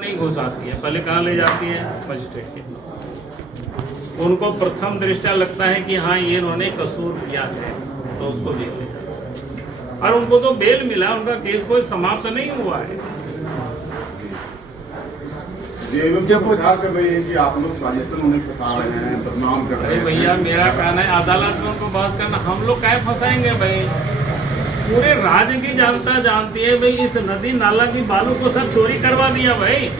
नहीं घुस आती है, पहले कहाँ ले जाती है? मजिस्ट्रेट के। उनको प्रथम दृष्टया लगता है कि हाँ ये इन्होंने कसूर किया है तो उसको जेल ले जाए, और उनको तो बेल मिला, उनका केस कोई समाप्त नहीं हुआ है। प्रचार कर रही है कि आप लोग साजिशन उन्हें फंसा रहे हैं, बदनाम कर रहे हैं। भैया मेरा कहना है अदालत में उनको बात करना, हम लोग क्या फंसाएंगे भाई? पूरे राज्य की जनता जानती है भाई, इस नदी नाला की बालू को सब चोरी करवा दिया भाई,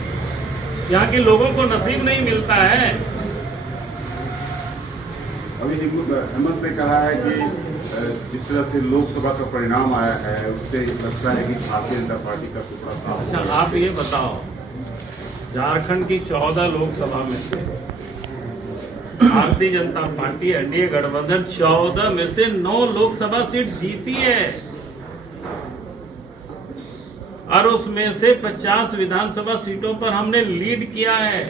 यहाँ के लोगों को नसीब नहीं मिलता है। अभी हेमंत ने कहा है कि जिस तरह से लोकसभा का परिणाम आया है उससे लगता है कि भारतीय जनता पार्टी का सूत्रा साफ। अच्छा आप ये बताओ, झारखंड की 14 लोकसभा में से भारतीय जनता पार्टी एनडीए गठबंधन 14 में से 9 लोकसभा सीट जीती है, और उसमें से 50 विधानसभा सीटों पर हमने लीड किया है,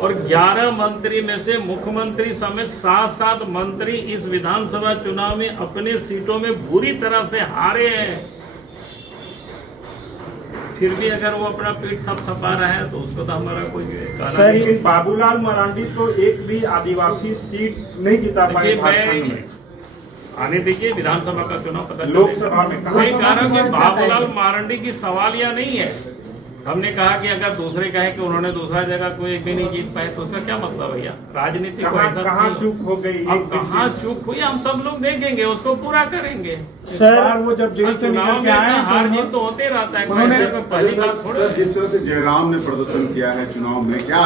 और 11 मंत्री में से मुख्यमंत्री समेत 7 मंत्री इस विधानसभा चुनाव में अपने सीटों में बुरी तरह से हारे हैं। फिर भी अगर वो अपना पेट थपथपा रहा है तो उसको तो हमारा कोई कारण नहीं। लेकिन बाबूलाल मरांडी तो एक भी आदिवासी सीट नहीं जिता पाए झारखंड में। आने देखिए विधानसभा का चुनाव पता लोकसभा में मैं कह रहा हूँ कि बाबूलाल मरांडी की सवाल या नहीं है। हमने कहा कि अगर दूसरे कहे कि उन्होंने दूसरा जगह कोई भी नहीं जीत पाए तो उसका क्या मतलब भैया? राजनीति कहाँ चूक हो गई? अब कहाँ चूक हुई हम सब लोग देखेंगे, उसको पूरा करेंगे। सर वो जब जेल से निकल के आए हार जीत तो होते रहता है, सर जिस तरह से जयराम ने प्रदर्शन किया है चुनाव में, क्या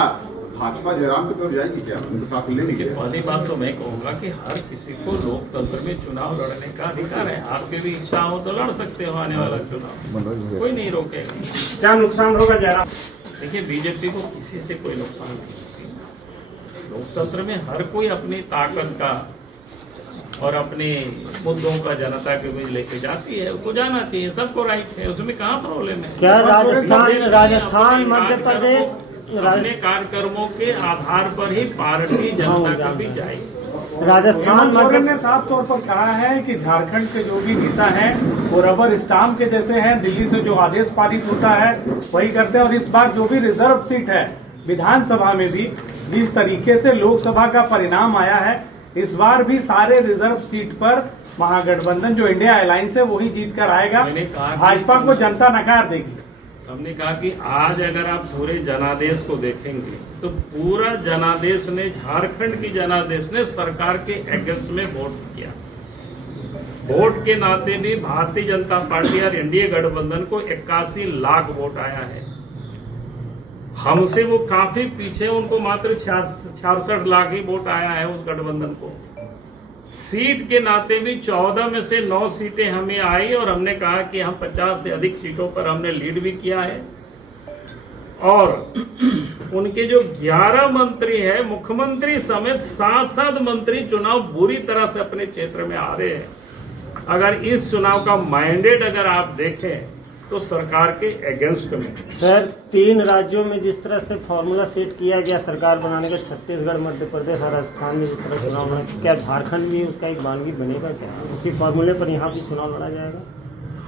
भाजपा जयराम की तरफ जाएगी? क्या उनके साथ लेने की? पहली बात तो मैं कहूंगा कि हर किसी को लोकतंत्र में चुनाव लड़ने का अधिकार है। आपकी भी इच्छा हो तो लड़ सकते हो आने वाला चुनाव, कोई नहीं रोकेगा। क्या नुकसान होगा जयराम? देखिए बीजेपी को किसी से कोई नुकसान नहीं होगा। लोकतंत्र में हर कोई अपनी ताकत का और अपने मुद्दों का जनता के बीच लेके जाती है, उसको जाना चाहिए, सबको राइट है, उसमें कहाँ प्रॉब्लम है? क्या राजस्थान मध्य प्रदेश अपने कार्यक्रमों के आधार पर ही पार्टी जनता का भी जाएगी। राजस्थान सोरेन ने साफ तौर पर कहा है कि झारखंड के जो भी नेता हैं वो रबर स्टाम्प के जैसे हैं, दिल्ली से जो आदेश पारित होता है वही करते हैं, और इस बार जो भी रिजर्व सीट है विधानसभा में भी जिस तरीके से लोकसभा का परिणाम आया है, इस बार भी सारे रिजर्व सीट पर महागठबंधन जो इंडिया अलायंस है वही जीत कर आएगा। भाजपा को जनता नकार देगी। हमने कहा कि आज अगर आप पूरे जनादेश को देखेंगे तो पूरा जनादेश ने, झारखंड की जनादेश ने सरकार के अगेंस्ट में वोट किया। वोट के नाते भी भारतीय जनता पार्टी और एनडीए गठबंधन को 81 लाख वोट आया है। हमसे वो काफी पीछे, उनको मात्र 66 लाख ही वोट आया है उस गठबंधन को। सीट के नाते भी 14 में से 9 सीटें हमें आई, और हमने कहा कि हम 50 से अधिक सीटों पर हमने लीड भी किया है, और उनके जो 11 मंत्री हैं, मुख्यमंत्री समेत 7 मंत्री चुनाव बुरी तरह से अपने क्षेत्र में आ रहे हैं। अगर इस चुनाव का मैंडेट अगर आप देखें तो सरकार के अगेंस्ट में। सर 3 राज्यों में जिस तरह से फॉर्मूला सेट किया गया सरकार बनाने का, छत्तीसगढ़, मध्य प्रदेश और राजस्थान में जिस तरह चुनाव है, क्या झारखंड में उसका एक बानगी बनेगा? क्या उसी फॉर्मूले पर यहाँ भी चुनाव लड़ा जाएगा?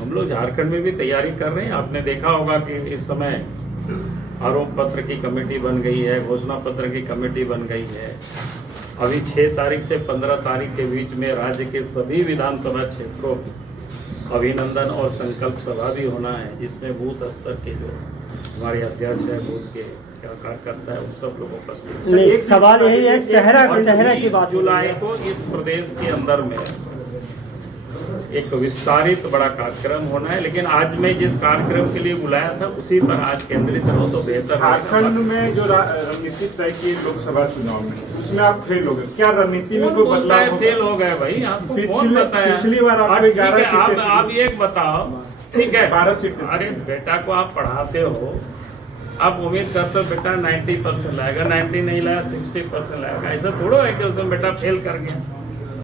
हम लोग झारखंड में भी तैयारी कर रहे हैं। आपने देखा होगा कि इस समय आरोप पत्र की कमेटी बन गई है, घोषणा पत्र की कमेटी बन गई है। अभी 6 तारीख से 15 तारीख के बीच में राज्य के सभी विधानसभा क्षेत्रों अभिनंदन और संकल्प सभा भी होना है, जिसमें बूथ स्तर के जो हमारे अध्यक्ष है, बूथ के क्या कार्यकर्ता है, उन सब लोगों उपस्थित। एक सवाल यही है, चेहरा की बात। जुलाई को इस प्रदेश के अंदर में एक विस्तारित बड़ा कार्यक्रम होना है, लेकिन आज मैं जिस कार्यक्रम के लिए बुलाया था उसी पर आज केंद्रित रहो तो बेहतर। झारखंड में जो रणनीति तय की लोकसभा चुनाव में, उसमें आप फेल हो गए। क्या रणनीति में कोई बदलाव? फेल हो गए भाई, आपको कौन बताया? पिछली बार आपको 11 सीटें, आप ये बताओ, ठीक है 12 सीटें। अरे बेटा को आप पढ़ाते हो, आप उम्मीद करते हो बेटा 90% लाएगा, 90 नहीं लाया 60% लाएगा, ऐसा थोड़ा है कि उसमें बेटा फेल कर गया।